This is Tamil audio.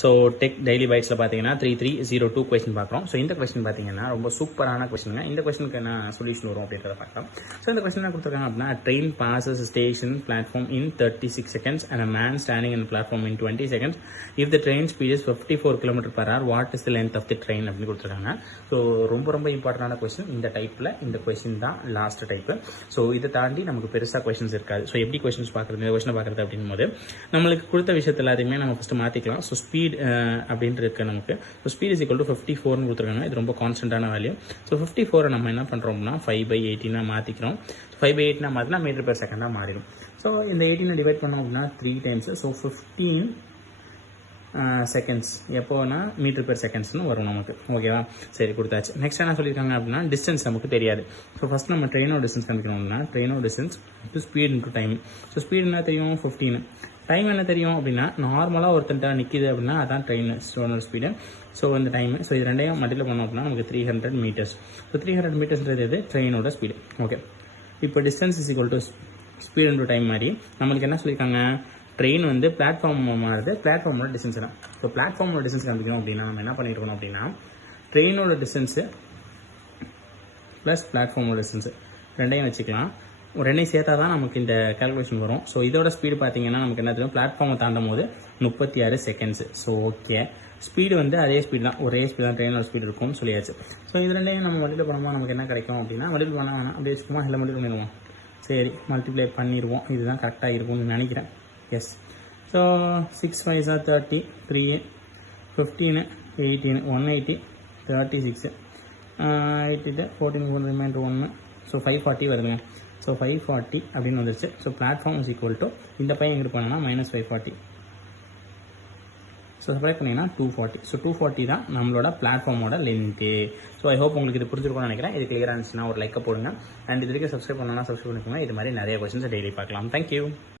ஸோ டெக் டெய்லி பைட்ஸில் பார்த்தீங்கன்னா 3302 கொஸ்டின் பார்க்குறோம். ஸோ இந்த கொஸ்டின் பார்த்தீங்கன்னா ரொம்ப சூப்பரான கொஸ்டினுங்க. இந்த கொஸ்டினுக்கு என்ன சொல்யூஷன் வரும் அப்படின்றத பார்க்கலாம். ஸோ இந்த கொஸ்டின் என்ன கொடுத்துருக்காங்க அப்படின்னா, train bosses station platform in 36 seconds and a man standing in platform in 20 seconds. If the train speed is 54 km/h, what is the length of the train அப்படின்னு கொடுத்துருக்காங்க. ஸோ ரொம்ப இம்பார்ட்டண்டான கொஸ்டின். இந்த டைப்பில் இந்த கொஸ்டின் தான் லாஸ்ட் டைப்பு. ஸோ இதை தாண்டி நமக்கு பெருசாக கொஸ்டின்ஸ் இருக்காது. ஸோ எப்படி கொஸ்டின்ஸ் பார்க்குறது, இந்த கொஸ்டினை பார்க்குறது அப்படின் போது நம்மளுக்கு கொடுத்த விஷயத்தில் எல்லாத்தையுமே நம்ம ஃபஸ்ட்டு மாற்றிக்கலாம். ஸோ ஸ்பீட் அப்படின்ட்டு இருக்குது நமக்கு. So speed is equal to 54ன்னு கொடுத்துருக்காங்க. இது ரொம்ப கான்ஸ்டன்டான வேல்யூ. ஸோ 54 நம்ம என்ன பண்ணுறோம்னா 5/18 மாற்றிக்கிறோம். 5/8 மாற்றினா மீட்டர் பெர் செகண்டாக மாறிடும். ஸோ இந்த 18 டிவைட் பண்ணோம் அப்படின்னா 3 times. ஸோ 15 செகண்ட்ஸ் எப்போனா மீட்டர் பெர் செகண்ட்ஸ்னு வரும் நமக்கு. ஓகேவா, சரி கொடுத்தாச்சு. நெக்ஸ்ட் என்ன சொல்லியிருக்காங்க அப்படின்னா, டிஸ்டன்ஸ் நமக்கு தெரியாது. ஸோ ஃபஸ்ட் நம்ம ட்ரெயினோட டிஸ்டன்ஸ் கண்டுக்கணும்னா ட்ரெயினோட distance to speed into time. So speed என்ன தெரியும் 15, டைம் என்ன தெரியும் அப்படின்னா நார்மலாக ஒருத்தன்ட்ட நிற்கிது அப்படின்னா அதான் ட்ரெயின் ஸ்டோனோட ஸ்பீடு. ஸோ இந்த டைம், ஸோ இது ரெண்டையும் மல்டிப்ளை பண்ணோம் அப்படின்னா நமக்கு 300 மீட்டர்ஸ். ஸோ 300 மீட்டர்ஸ்ன்றது எது, ட்ரெயினோட ஸ்பீடு. ஓகே, இப்போ distance is equal to speed into time மாதிரி நம்மளுக்கு என்ன சொல்லியிருக்காங்க, ட்ரெயின் வந்து பிளாட்ஃபார்ம் மாறுது, பிளாட்ஃபார்மோட டிஸ்டன்ஸ் தான். ஸோ பிளாட்ஃபார்மோட டிஸ்டன்ஸ் கண்டுக்கணும் அப்படின்னா நம்ம என்ன பண்ணியிருக்கணும் அப்படின்னா, ட்ரெயினோட டிஸ்டன்ஸு ப்ளஸ் பிளாட்ஃபார்மோட டிஸ்டன்ஸு ரெண்டையும் வச்சுக்கலாம். ரெண்டையும் சேர்த்தா தான் நமக்கு இந்த கால்குலேஷன் வரும். ஸோ இதோட ஸ்பீடு பார்த்தீங்கன்னா நமக்கு என்ன தெரியும், பிளாட்ஃபார்மை தாண்டும் போது 36 செகண்ட்ஸ். ஸோ ஓகே, ஸ்பீடு வந்து அதே ஸ்பீடு தான், ஒரே ஸ்பீடு தான் ட்ரெயினோட ஸ்பீடு இருக்கும்னு சொல்லியாச்சு. ஸோ இது ரெண்டையும் நம்ம மல்டிப்ளை பண்ணும்போது நமக்கு என்ன கிடைக்கும் அப்படின்னா, மல்டிப்ளை பண்ண வேணாம், அப்படியே வச்சுக்கோமா, இல்லை மல்டிப்ளை பண்ணிடுவோம். சரி, மல்டிப்ளை பண்ணிடுவோம். இதுதான் கரெக்டாக இருக்கும்னு நினைக்கிறேன். எஸ். So 6 5 30, 3 15 18 180 36 8 14 reminder 1. ஸோ 540 வருதுங்க. ஸோ 540 அப்படின்னு வந்துருச்சு. So platform is equal to இந்த பையன் எங்கே பண்ணனா -540. ஸோ சப்ளை பண்ணிங்கன்னா 240. ஸோ 240 தான் நம்மளோட பிளாட்ஃபார்மோட லென்த்து. ஸோ ஐ ஹோப் உங்களுக்கு இது புரிஞ்சிருக்கும்னு நினைக்கிறேன். இது கிளியராக இருந்துச்சுன்னா ஒரு லைக்கை போடுங்க. அண்ட் இது வரைக்கும் சப்ஸ்கிரைப் பண்ணலாம், சப்ஸ்கிரைப் பண்ணிக்கோங்க. இது மாதிரி நிறைய கொஸ்டின்ஸ் டெய்லி பார்க்கலாம். தேங்க்யூ.